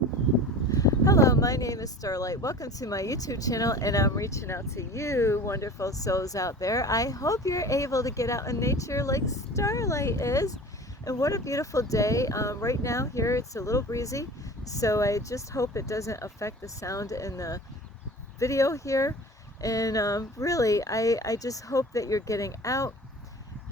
Hello, my name is Starlight. Welcome to my YouTube channel, and I'm reaching out to you, wonderful souls out there. I hope you're able to get out in nature like Starlight is. And what a beautiful day. Right now, here it's a little breezy, so I just hope it doesn't affect the sound in the video here. And really, I just hope that you're getting out.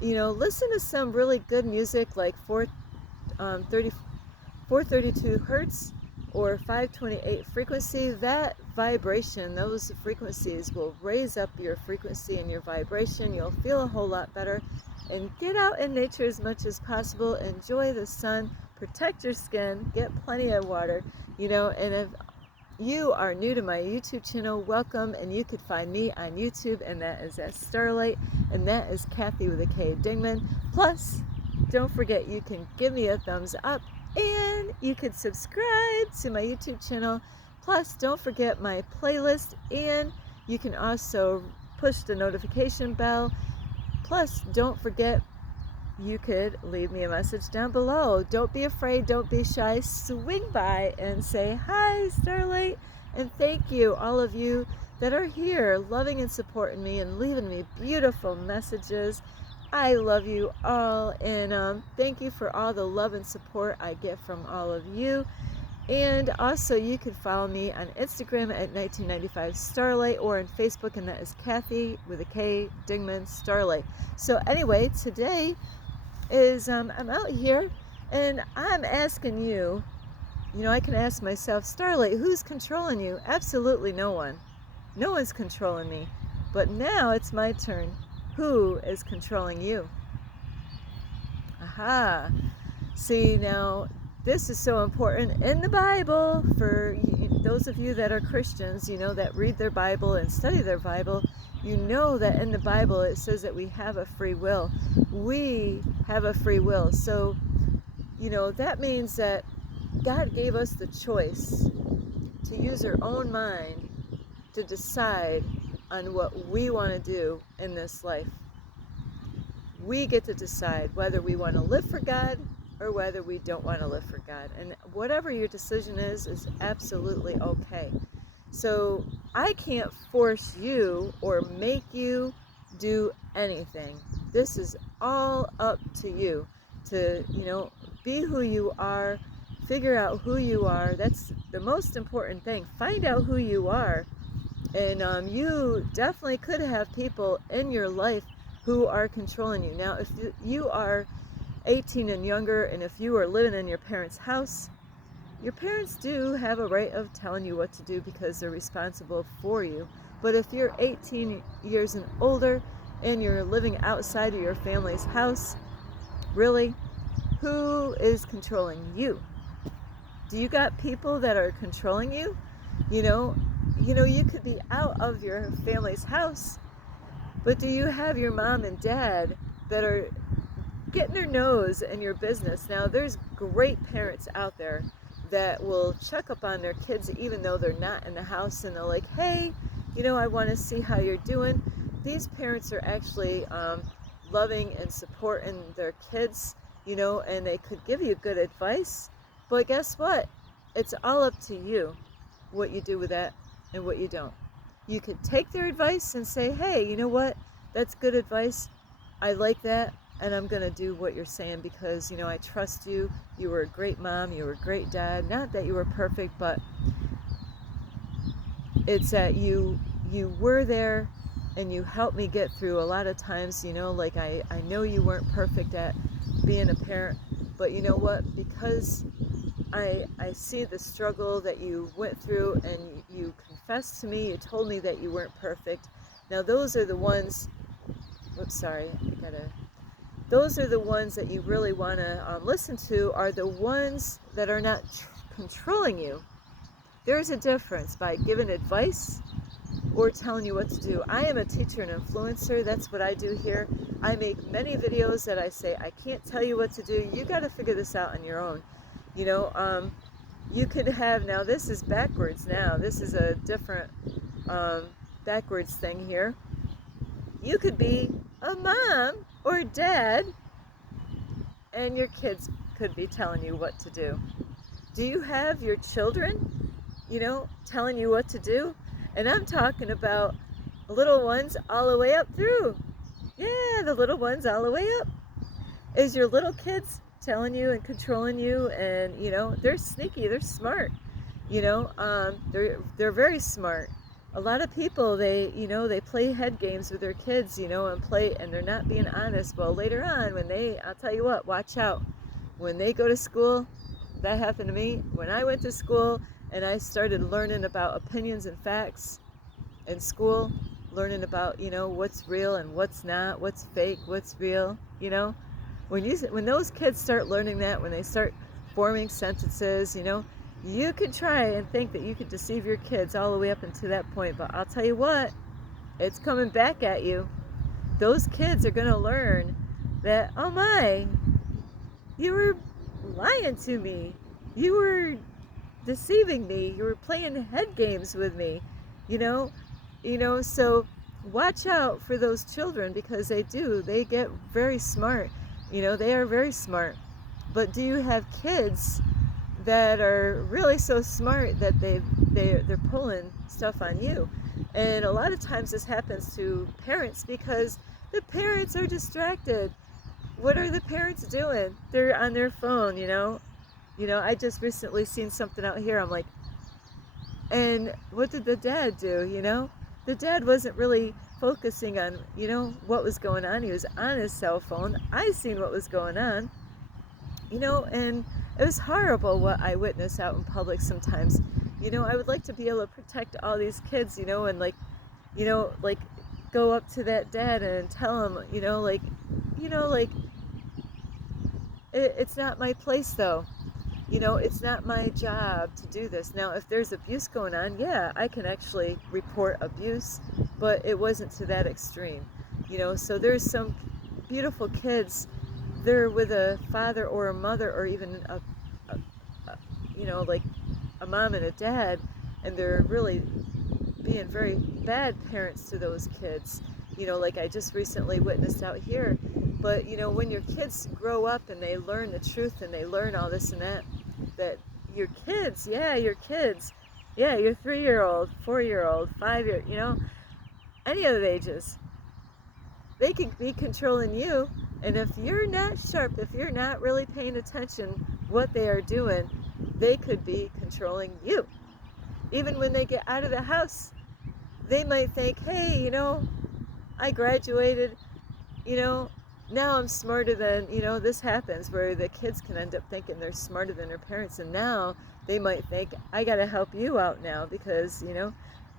Listen to some really good music like 432 hertz or 528 frequency. That vibration, those frequencies will raise up your frequency and your vibration. You'll feel a whole lot better. And get out in nature as much as possible. Enjoy the sun, protect your skin, get plenty of water. And if you are new to my YouTube channel, welcome. And you could find me on YouTube, and that is at Starlight, and that is Kathy with a K Dingman. Plus, don't forget, you can give me a thumbs up and you can subscribe to my YouTube channel. Plus, don't forget my playlist, and you can also push the notification bell. Plus, don't forget, you could leave me a message down below. Don't be afraid, don't be shy. Swing by and say, "Hi, Starlight." And thank you, all of you that are here, loving and supporting me and leaving me beautiful messages. I love you all, and thank you for all the love and support I get from all of you. And also, you can follow me on Instagram at 1995 Starlight, or on Facebook, and that is Kathy with a K Dingman Starlight. So anyway, today is I'm out here, and I'm asking you. I can ask myself, Starlight, who's controlling you? Absolutely no one. No one's controlling me. But now it's my turn. Who is controlling you? Aha. See, now, this is so important in the Bible for those of you that are Christians, that read their Bible and study their Bible. You know that in the Bible it says that we have a free will. We have a free will. So, that means that God gave us the choice to use our own mind to decide on what we want to do in this life. We get to decide whether we want to live for God or whether we don't want to live for God. And whatever your decision is absolutely okay. So I can't force you or make you do anything. This is all up to you to, be who you are, figure out who you are. That's the most important thing. Find out who you are. And you definitely could have people in your life who are controlling you. Now, if you are 18 and younger, and if you are living in your parents' house, your parents do have a right of telling you what to do because they're responsible for you. But if you're 18 years and older and you're living outside of your family's house, really, who is controlling you? Do you got people that are controlling you? You could be out of your family's house, but do you have your mom and dad that are getting their nose in your business? Now, there's great parents out there that will check up on their kids even though they're not in the house, and they're like, "Hey, I want to see how you're doing." These parents are actually loving and supporting their kids, and they could give you good advice. But guess what? It's all up to you what you do with that and what you don't. You could take their advice and say, "Hey, you know what? That's good advice. I like that. And I'm going to do what you're saying because, I trust you. You were a great mom. You were a great dad. Not that you were perfect, but it's that you were there and you helped me get through a lot of times, like I know you weren't perfect at being a parent, but you know what? Because I see the struggle that you went through, and you confessed to me. You told me that you weren't perfect. Now, those are the ones, those are the ones that you really want to listen to, are the ones that are not controlling you. There's a difference by giving advice or telling you what to do. I am a teacher and influencer. That's what I do here. I make many videos that I say, I can't tell you what to do. You got to figure this out on your own. You could have, now this is backwards now. This is a different backwards thing here. You could be a mom or dad, and your kids could be telling you what to do. Do you have your children, telling you what to do? And I'm talking about little ones all the way up through. Yeah, the little ones all the way up. Is your little kids telling you and controlling you? And they're sneaky, they're smart. They're very smart. A lot of people, they play head games with their kids, and they're not being honest. Well, later on, I'll tell you what, watch out. When they go to school, that happened to me. When I went to school and I started learning about opinions and facts in school, learning about, what's real and what's not, what's fake, what's real, when those kids start learning that, when they start forming sentences, you could try and think that you could deceive your kids all the way up until that point, but I'll tell you what, it's coming back at you. Those kids are going to learn that, oh my, you were lying to me. You were deceiving me. You were playing head games with me. So watch out for those children, because they get very smart. They are very smart. But do you have kids that are really so smart that they're pulling stuff on you? And a lot of times this happens to parents because the parents are distracted. What are the parents doing? They're on their phone, I just recently seen something out here. I'm like, and what did the dad do? The dad wasn't really focusing on, what was going on. He was on his cell phone. I seen what was going on, and it was horrible what I witness out in public sometimes. I would like to be able to protect all these kids, and go up to that dad and tell him, it's not my place though. It's not my job to do this. Now, if there's abuse going on, yeah, I can actually report abuse, but it wasn't to that extreme. So there's some beautiful kids, they're with a father or a mother or even a mom and a dad, and they're really being very bad parents to those kids, like I just recently witnessed out here. But when your kids grow up and they learn the truth and they learn all this and that your kids, your 3-year-old, 4-year-old, 5-year, any of the ages, they can be controlling you. And if you're not sharp, if you're not really paying attention what they are doing, they could be controlling you. Even when they get out of the house, they might think, hey, I graduated, now I'm smarter than, this happens where the kids can end up thinking they're smarter than their parents. And now they might think, I got to help you out now because,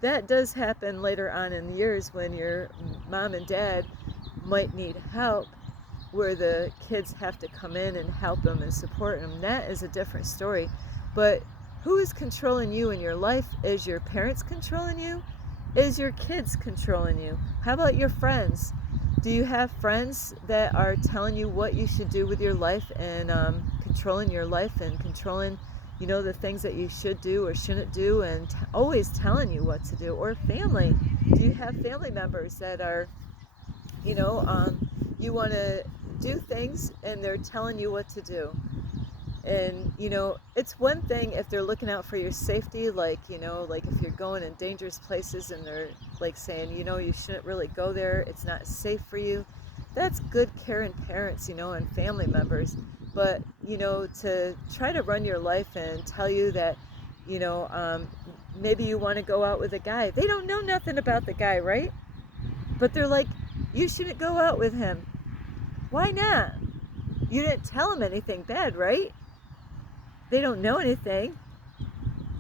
that does happen later on in years when your mom and dad might need help, where the kids have to come in and help them and support them. That is a different story. But who is controlling you in your life? Is your parents controlling you? Is your kids controlling you? How about your friends? Do you have friends that are telling you what you should do with your life and controlling your life and controlling, the things that you should do or shouldn't do and always telling you what to do? Or family? Do you have family members that are, you want to do things and they're telling you what to do? And, it's one thing if they're looking out for your safety, like if you're going in dangerous places and they're saying, you shouldn't really go there, it's not safe for you. That's good caring parents, and family members. But, to try to run your life and tell you that, maybe you want to go out with a guy. They don't know nothing about the guy, right? But they're like, you shouldn't go out with him. Why not? You didn't tell them anything bad, right? They don't know anything.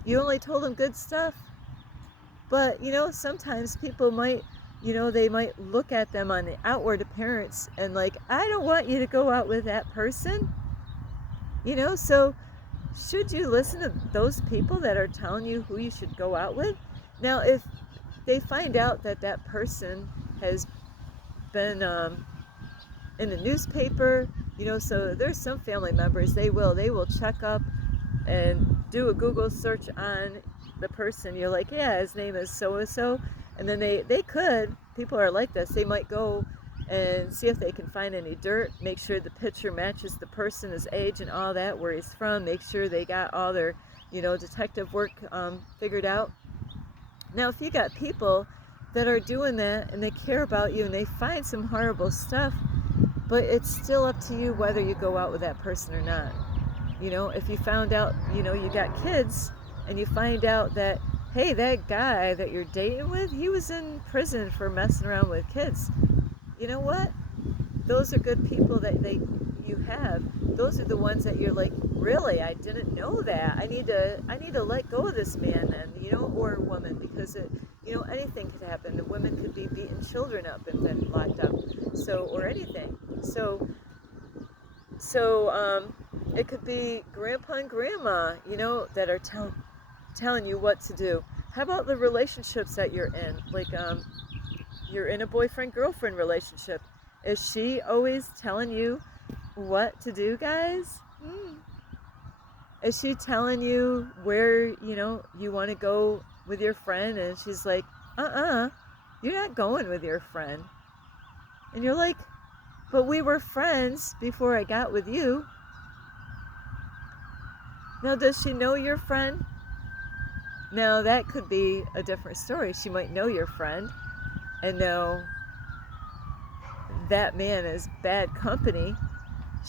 You only told them good stuff. But, sometimes people might, they might look at them on the outward appearance and I don't want you to go out with that person. So should you listen to those people that are telling you who you should go out with? Now, if they find out that that person has been in the newspaper, so there's some family members, they will check up and do a Google search on the person. You're like, yeah, his name is so-and-so. And then they could, people are like this, they might go and see if they can find any dirt. Make sure the picture matches the person, his age and all that, where he's from. Make sure they got all their, detective work figured out. Now, if you got people that are doing that and they care about you and they find some horrible stuff, but it's still up to you whether you go out with that person or not. If you found out, you got kids and you find out that, hey, that guy that you're dating with, he was in prison for messing around with kids. You know what? Those are good people that you have. Those are the ones that you're like, really, I didn't know that. I need to let go of this man, and or woman, because anything could happen. The women could be beating children up and then locked up, or anything. So it could be grandpa and grandma, that are telling you what to do. How about the relationships that you're in? Like, you're in a boyfriend-girlfriend relationship. Is she always telling you what to do, guys? Is she telling you where, you want to go with your friend, and she's like, you're not going with your friend. And you're like, but we were friends before I got with you. Now, does she know your friend? Now, that could be a different story. She might know your friend and know that man is bad company.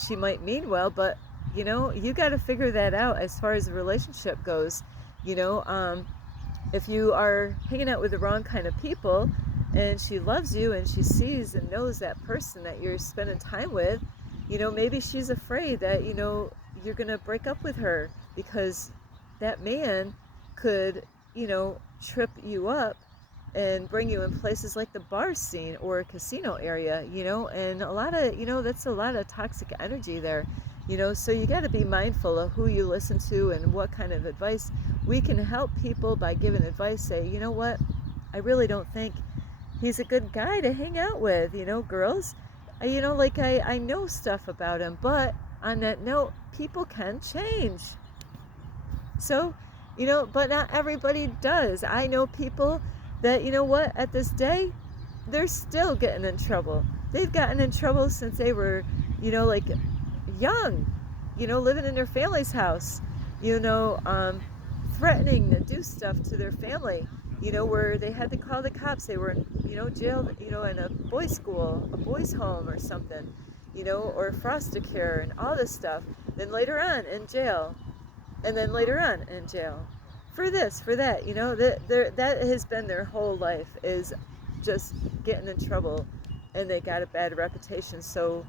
She might mean well, but, you got to figure that out as far as the relationship goes. If you are hanging out with the wrong kind of people and she loves you and she sees and knows that person that you're spending time with, maybe she's afraid that, you're going to break up with her because that man could, trip you up and bring you in places like the bar scene or a casino area, and a lot of, that's a lot of toxic energy there, so you got to be mindful of who you listen to and what kind of advice. We can help people by giving advice, say, you know what, I really don't think he's a good guy to hang out with, girls, I know stuff about him, but on that note, people can change. So, but not everybody does. I know people that, at this day, they're still getting in trouble. They've gotten in trouble since they were, young, living in their family's house, threatening to do stuff to their family, where they had to call the cops. They were in, jail, in a boys' school, a boys' home or something, or foster care and all this stuff. Then later on in jail, and then later on in jail for this, for that, that has been their whole life, is just getting in trouble, and they got a bad reputation. So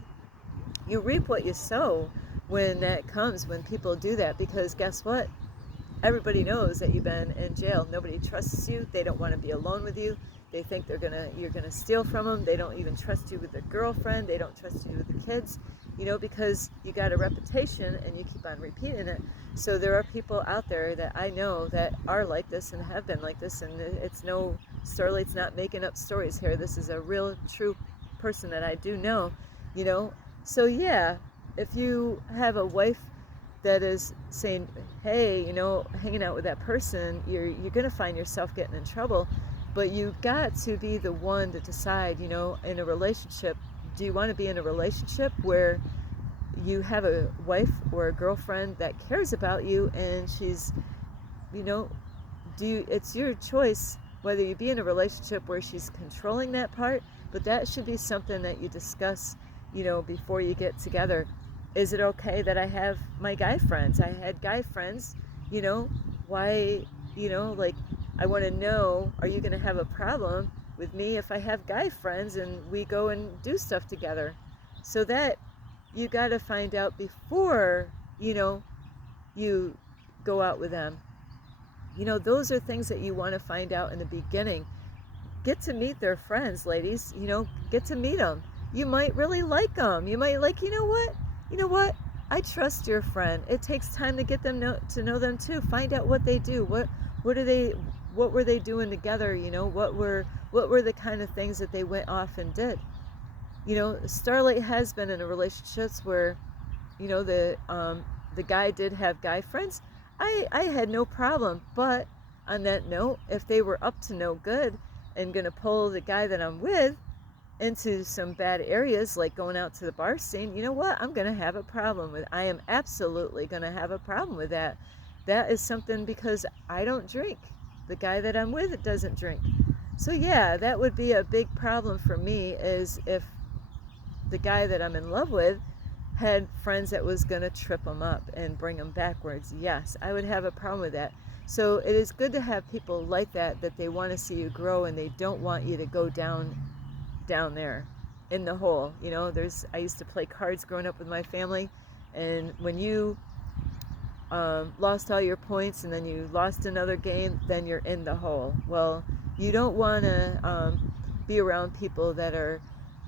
you reap what you sow when that comes, when people do that, because guess what? Everybody knows that you've been in jail. Nobody trusts you. They don't want to be alone with you. They think you're gonna steal from them. They don't even trust you with their girlfriend. They don't trust you with the kids, because you got a reputation and you keep on repeating it. So there are people out there that I know that are like this and have been like this, and it's no, Starlight's not making up stories here. This is a real, true person that I do know, So yeah, if you have a wife that is saying, hey, hanging out with that person, you're gonna find yourself getting in trouble. But you got to be the one to decide, in a relationship, do you want to be in a relationship where you have a wife or a girlfriend that cares about you, and she's, it's your choice whether you be in a relationship where she's controlling that part, but that should be something that you discuss, before you get together. Is it okay that I have my guy friends? I had guy friends, why, I want to know, are you going to have a problem with me if I have guy friends and we go and do stuff together? So that you got to find out before, you go out with them. Those are things that you want to find out in the beginning. Get to meet their friends, ladies, get to meet them. You might really like them. You might like, you know what? I trust your friend. It takes time to get them to know them too. Find out what they do. What were they doing together? What were the kind of things that they went off and did? Starlight has been in a relationships where, the guy did have guy friends. I had no problem. But on that note, if they were up to no good and gonna pull the guy that I'm with, into some bad areas, like going out to the bar scene, you know what? I'm going to have a problem with. I am absolutely going to have a problem with that. That is something, because I don't drink. The guy that I'm with doesn't drink. So yeah, that would be a big problem for me, is if the guy that I'm in love with had friends that was going to trip him up and bring him backwards. Yes, I would have a problem with that. So it is good to have people like that, that they want to see you grow and they don't want you to go down there in the hole. You know, I used to play cards growing up with my family, and when you lost all your points and then you lost another game, then you're in the hole. Well, you don't want to be around people that are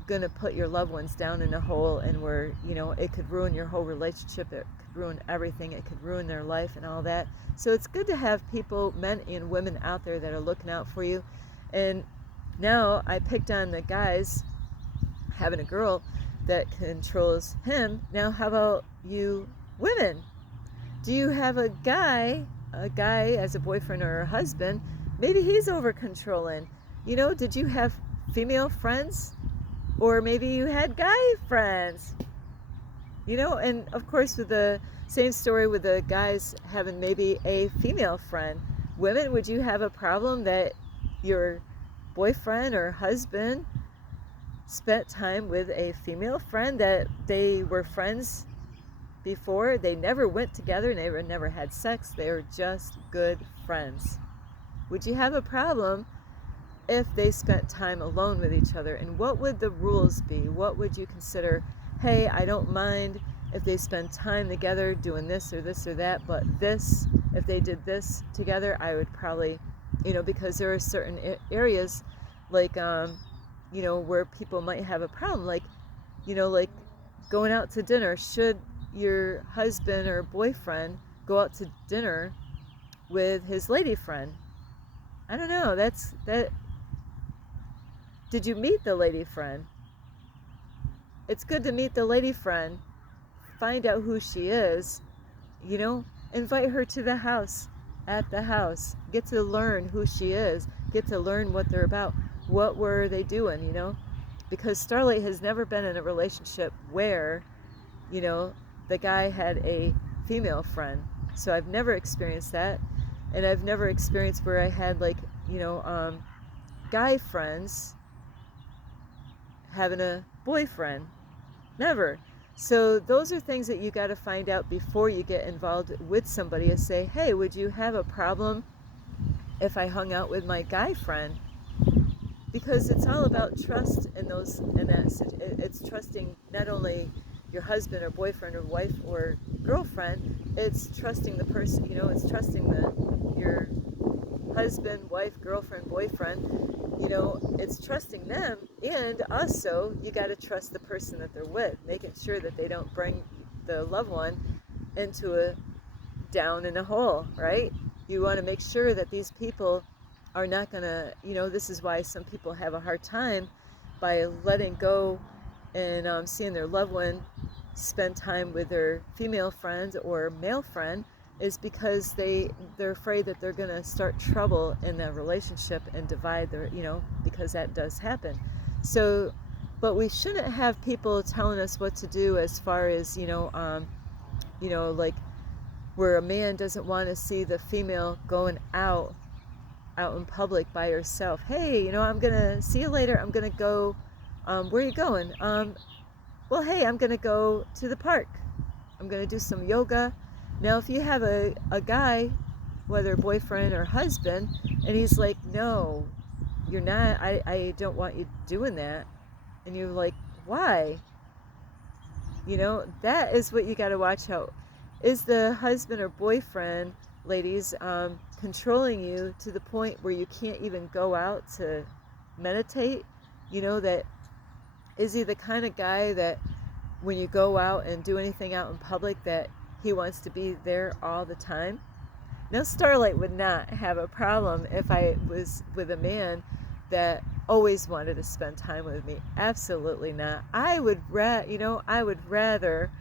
going to put your loved ones down in a hole, and where, you know, it could ruin your whole relationship, it could ruin everything, it could ruin their life and all that. So it's good to have people, men and women out there, that are looking out for you. And now I picked on the guys having a girl that controls him. Now how about you women? Do you have a guy as a boyfriend or a husband? Maybe he's over controlling. You know, did you have female friends? Or maybe you had guy friends. You know, and of course with the same story with the guys having maybe a female friend. Women, would you have a problem that your boyfriend or husband spent time with a female friend, that they were friends before? They never went together, they never had sex, they were just good friends. Would you have a problem if they spent time alone with each other? And what would the rules be? What would you consider? Hey, I don't mind if they spend time together doing this or that, but this, if they did this together, I would probably, you know, because there are certain areas, like you know, where people might have a problem, like, you know, like going out to dinner. Should your husband or boyfriend go out to dinner with his lady friend? I don't know. That. Did you meet the lady friend? It's good to meet the lady friend, find out who she is, you know, invite her to the house, at the house, get to learn who she is, get to learn what they're about, what were they doing, you know, because Starlight has never been in a relationship where, you know, the guy had a female friend. So I've never experienced that, and I've never experienced where I had, like, you know, guy friends having a boyfriend. Never. So those are things that you got to find out before you get involved with somebody, and say, hey, would you have a problem if I hung out with my guy friend? Because it's all about trust in that. It's trusting not only your husband or boyfriend or wife or girlfriend, it's trusting the person, you know, it's trusting your husband, wife, girlfriend, boyfriend, you know, it's trusting them. And also, you got to trust the person that they're with, making sure that they don't bring the loved one into down in a hole, right? You want to make sure that these people are not going to, you know, this is why some people have a hard time by letting go and seeing their loved one spend time with their female friend or male friend, is because they're afraid that they're going to start trouble in that relationship and divide their, you know, because that does happen. So, but we shouldn't have people telling us what to do, as far as, you know, like where a man doesn't want to see the female going out in public by herself. Hey, you know, I'm going to see you later. I'm going to go, where are you going? Well, hey, I'm going to go to the park. I'm going to do some yoga. Now, if you have a guy, whether boyfriend or husband, and he's like, no, you're not, I don't want you doing that. And you're like, why? You know, that is what you got to watch out. Is the husband or boyfriend, ladies, controlling you to the point where you can't even go out to meditate? You know, that is he the kind of guy that when you go out and do anything out in public, that he wants to be there all the time? Now, Starlight would not have a problem if I was with a man that always wanted to spend time with me. Absolutely not. I would rather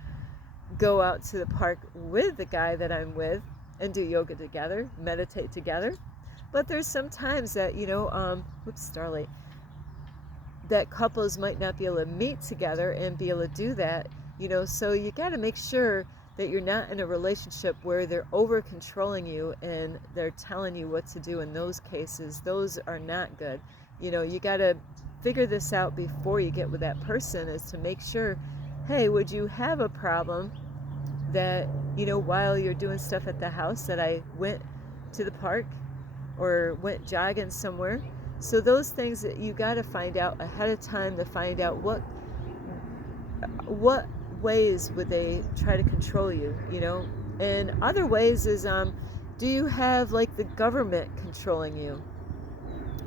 go out to the park with the guy that I'm with and do yoga together, meditate together. But there's some times that, you know, Starlight, that couples might not be able to meet together and be able to do that, so you got to make sure that you're not in a relationship where they're over controlling you and they're telling you what to do. In those cases, those are not good. You got to figure this out before you get with that person, is to make sure, hey, would you have a problem that, while you're doing stuff at the house, that I went to the park or went jogging somewhere? So those things that you got to find out ahead of time, to find out what ways would they try to control you, and other ways is, do you have like the government controlling you?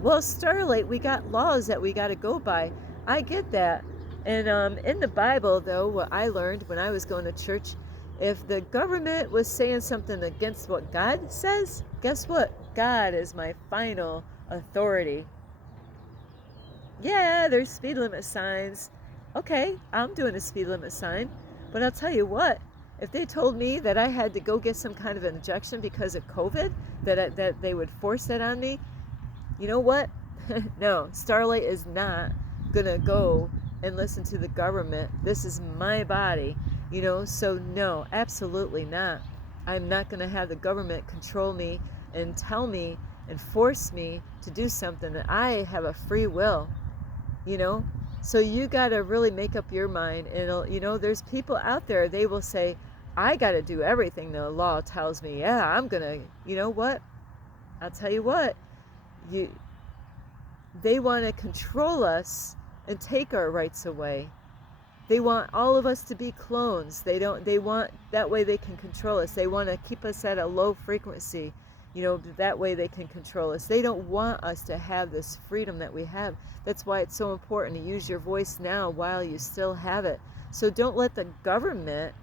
Well, Starlight, we got laws that we got to go by. I get that. And in the Bible, though, what I learned when I was going to church, if the government was saying something against what God says, guess what? God is my final authority. Yeah, there's speed limit signs. Okay, I'm doing a speed limit sign. But I'll tell you what, if they told me that I had to go get some kind of an injection because of COVID, that they would force that on me, you know what? No, Starlight is not going to go and listen to the government. This is my body, so no, absolutely not. I'm not going to have the government control me and tell me and force me to do something that I have a free will, So you got to really make up your mind. And, there's people out there, they will say, I got to do everything the law tells me. Yeah, I'm going to, you know what? I'll tell you what, they want to control us and take our rights away. They want all of us to be clones. They want, that way they can control us. They want to keep us at a low frequency, that way they can control us. They don't want us to have this freedom that we have. That's why it's so important to use your voice now while you still have it. So don't let the government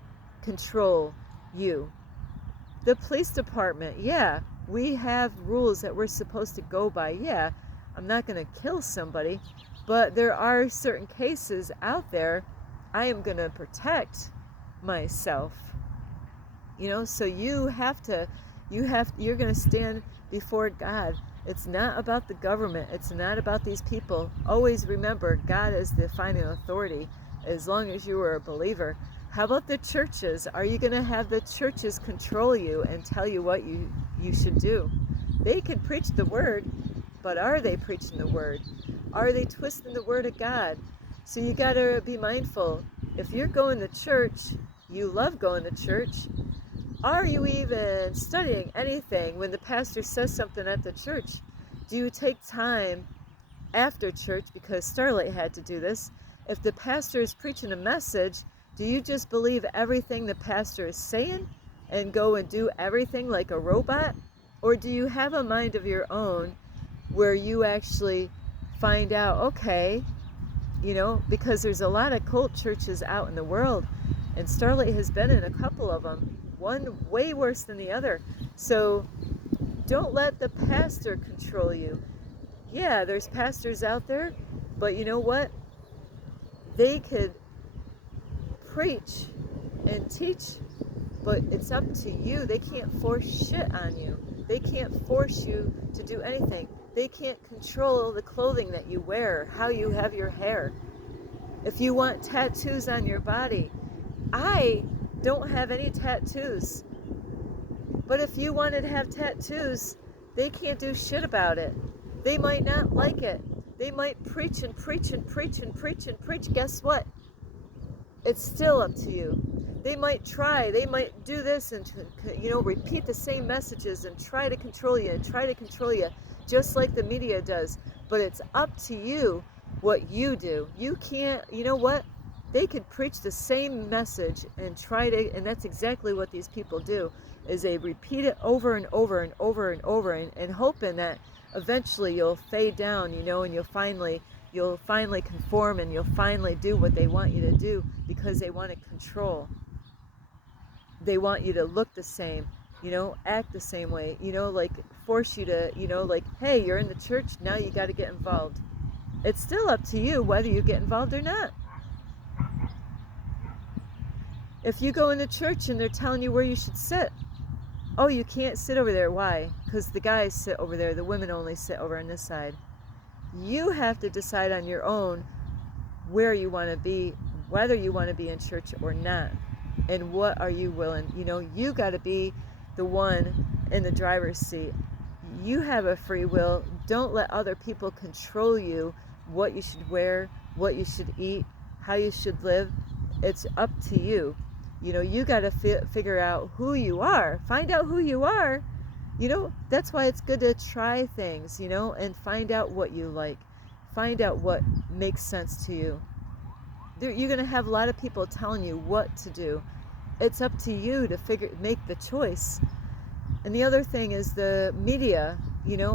control you. The police department, yeah, we have rules that we're supposed to go by. Yeah, I'm not going to kill somebody, but there are certain cases out there I am going to protect myself. So you're going to stand before God. It's not about the government. It's not about these people. Always remember, God is the final authority as long as you are a believer. How about the churches? Are you going to have the churches control you and tell you what you should do? They can preach the word, but are they preaching the word? Are they twisting the word of God? So you got to be mindful. If you're going to church, you love going to church. Are you even studying anything when the pastor says something at the church? Do you take time after church, because Starlight had to do this? If the pastor is preaching a message, do you just believe everything the pastor is saying and go and do everything like a robot? Or do you have a mind of your own where you actually find out, okay, because there's a lot of cult churches out in the world, and Starlight has been in a couple of them, one way worse than the other. So don't let the pastor control you. Yeah, there's pastors out there, but you know what? They could preach and teach, but it's up to you. They can't force shit on you. They can't force you to do anything. They can't control the clothing that you wear, how you have your hair. If you want tattoos on your body, I don't have any tattoos. But if you wanted to have tattoos, they can't do shit about it. They might not like it. They might preach and preach and preach and preach and preach. Guess what? It's still up to you. They might try. They might do this and, repeat the same messages and try to control you and try to control you, just like the media does. But it's up to you what you do. You can't, they could preach the same message and and that's exactly what these people do, is they repeat it over and over and over and over and hoping that eventually you'll fade down, and you'll finally conform and you'll finally do what they want you to do, because they want to control. They want you to look the same, act the same way, like force you to, like, hey, you're in the church, now you got to get involved. It's still up to you whether you get involved or not. If you go in the church and they're telling you where you should sit, oh, you can't sit over there. Why? Because the guys sit over there. The women only sit over on this side. You have to decide on your own where you want to be, whether you want to be in church or not, and what are you willing. You got to be the one in the driver's seat. You have a free will. Don't let other people control you, what you should wear, what you should eat, how you should live. It's up to you. You got to figure out who you are. Find out who you are. That's why it's good to try things, and find out what you like. Find out what makes sense to you. You're going to have a lot of people telling you what to do. It's up to you to make the choice. And the other thing is the media.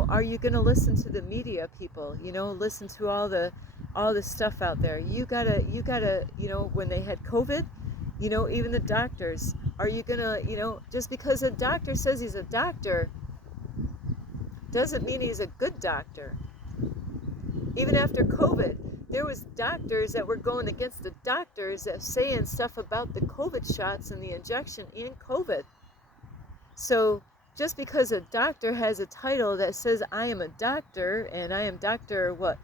Are you going to listen to the media people? Listen to all the stuff out there. You gotta, when they had COVID, even the doctors, are you gonna, just because a doctor says he's a doctor, doesn't mean he's a good doctor. Even after COVID, there was doctors that were going against the doctors that saying stuff about the COVID shots and the injection in COVID. So just because a doctor has a title that says I am a doctor and I am Dr. what?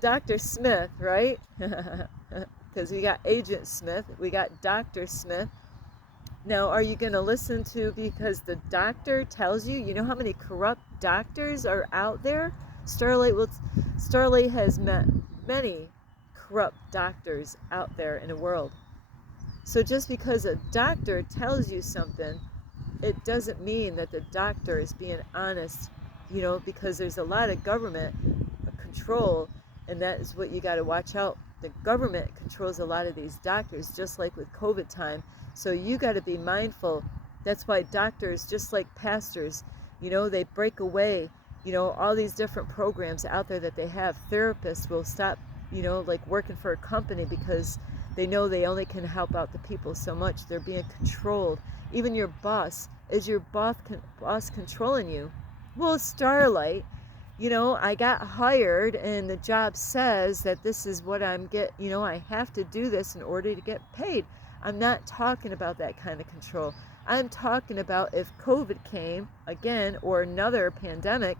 Dr. Smith, right? Because we got Agent Smith, we got Dr. Smith. Now, are you going to listen to because the doctor tells you? You know how many corrupt doctors are out there? Starlight has met many corrupt doctors out there in the world. So just because a doctor tells you something, it doesn't mean that the doctor is being honest, because there's a lot of government control, and that is what you got to watch out. The government controls a lot of these doctors, just like with COVID time. So you got to be mindful. That's why doctors, just like pastors, they break away, all these different programs out there that they have. Therapists will stop, like working for a company because they know they only can help out the people so much. They're being controlled. Even your boss, is your boss controlling you? Well, Starlight, I got hired and the job says that this is what I have to do this in order to get paid. I'm not talking about that kind of control. I'm talking about if COVID came again or another pandemic,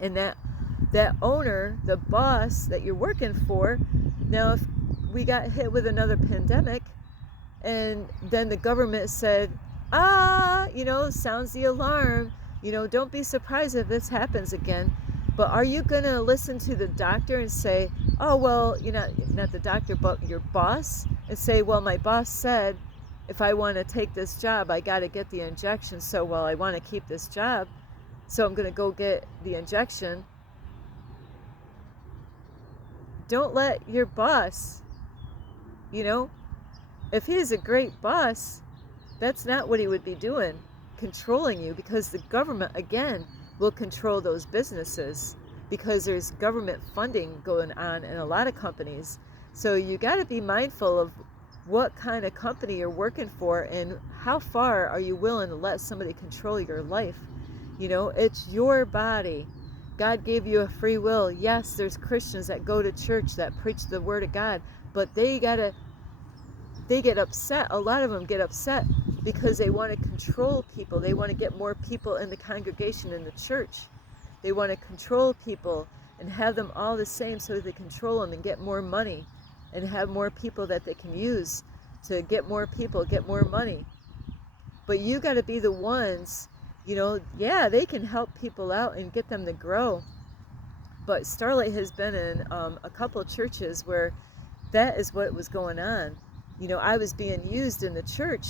and that owner, the boss that you're working for, now if we got hit with another pandemic and then the government said, sounds the alarm, don't be surprised if this happens again. But are you going to listen to the doctor and say, oh, well, not the doctor, but your boss, and say, well, my boss said if I want to take this job, I got to get the injection. So, well, I want to keep this job, so I'm going to go get the injection. Don't let your boss, if he's a great boss, that's not what he would be doing, controlling you, because the government, again, will control those businesses because there's government funding going on in a lot of companies. So you got to be mindful of what kind of company you're working for and how far are you willing to let somebody control your life. It's your body. God gave you a free will. Yes, there's Christians that go to church that preach the word of God, but they get upset. A lot of them get upset because they want to control people. They want to get more people in the congregation in the church. They want to control people and have them all the same so they control them and get more money and have more people that they can use to get more people, get more money. But you got to be the ones, they can help people out and get them to grow. But Starlight has been in a couple of churches where that is what was going on. I was being used in the church,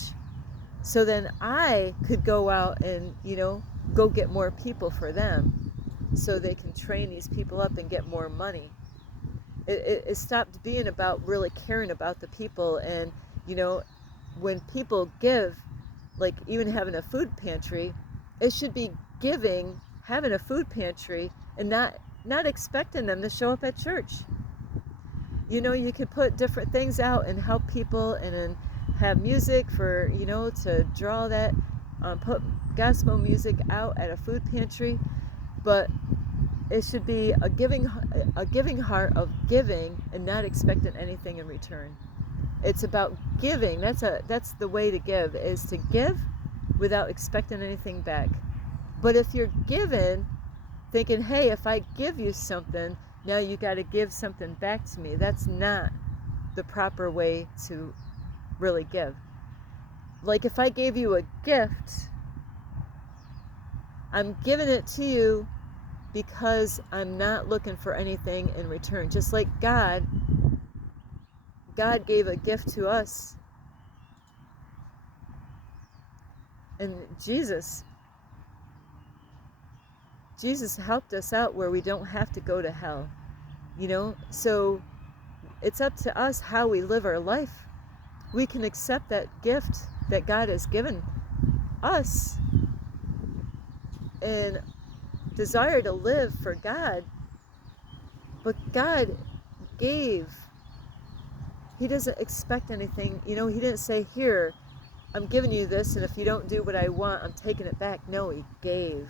so then I could go out and, go get more people for them so they can train these people up and get more money. It stopped being about really caring about the people. And, when people give, like even having a food pantry, it should be having a food pantry and not expecting them to show up at church. You could put different things out and help people and then have music for, to draw that, put gospel music out at a food pantry. But it should be a giving heart of giving and not expecting anything in return. It's about giving. That's the way to give, is to give without expecting anything back. But if you're given, thinking, hey, if I give you something, now you got to give something back to me. That's not the proper way to really give. Like if I gave you a gift, I'm giving it to you because I'm not looking for anything in return. Just like God gave a gift to us. And Jesus helped us out where we don't have to go to hell. So it's up to us how we live our life. We can accept that gift that God has given us and desire to live for God. But God gave. He doesn't expect anything. He didn't say, here, I'm giving you this, and if you don't do what I want, I'm taking it back. No, he gave,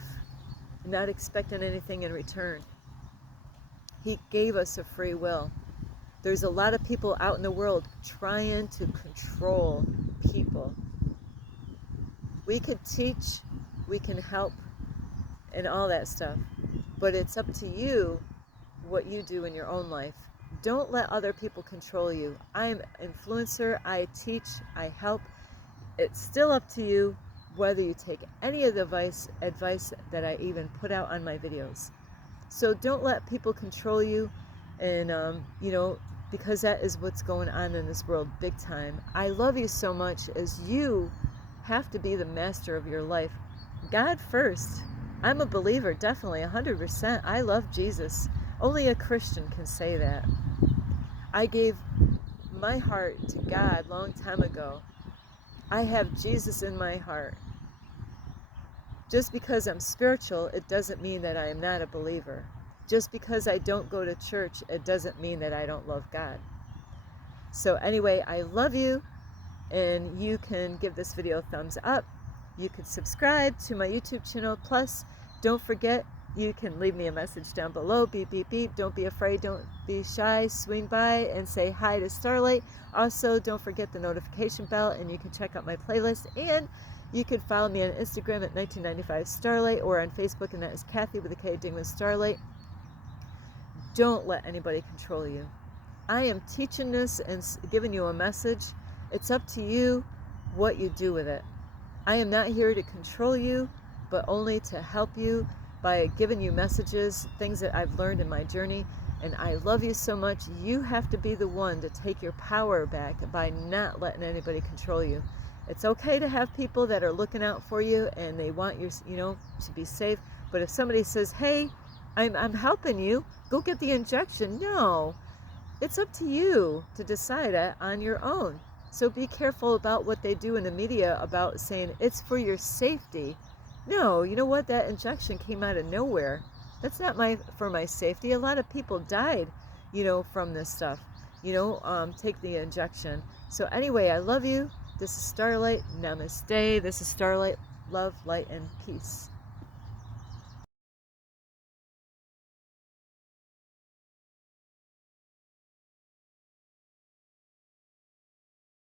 not expecting anything in return. He gave us a free will. There's a lot of people out in the world trying to control people. We could teach, we can help, and all that stuff. But it's up to you what you do in your own life. Don't let other people control you. I'm an influencer, I teach, I help. It's still up to you whether you take any of the advice that I even put out on my videos. So don't let people control you, and because that is what's going on in this world big time. I love you so much, as you have to be the master of your life. God first. I'm a believer, definitely, 100%. I love Jesus. Only a Christian can say that. I gave my heart to God long time ago. I have Jesus in my heart. Just because I'm spiritual, it doesn't mean that I am not a believer. Just because I don't go to church, it doesn't mean that I don't love God. So anyway, I love you, and you can give this video a thumbs up. You can subscribe to my YouTube channel. Plus, don't forget, you can leave me a message down below. Beep, beep, beep. Don't be afraid. Don't be shy. Swing by and say hi to Starlight. Also, don't forget the notification bell, and you can check out my playlist. And you can follow me on Instagram at 1995 Starlight, or on Facebook, and that is Kathy with a K, Dingman Starlight. Don't let anybody control you. I am teaching this and giving you a message. It's up to you what you do with it. I am not here to control you, but only to help you by giving you messages, things that I've learned in my journey. And I love you so much. You have to be the one to take your power back by not letting anybody control you. It's okay to have people that are looking out for you and they want you, to be safe. But if somebody says, hey, I'm helping you, go get the injection. No, it's up to you to decide that on your own. So be careful about what they do in the media about saying it's for your safety. No, you know what? That injection came out of nowhere. That's not for my safety. A lot of people died, from this stuff. Take the injection. So anyway, I love you. This is Starlight. Namaste. This is Starlight. Love, light, and peace.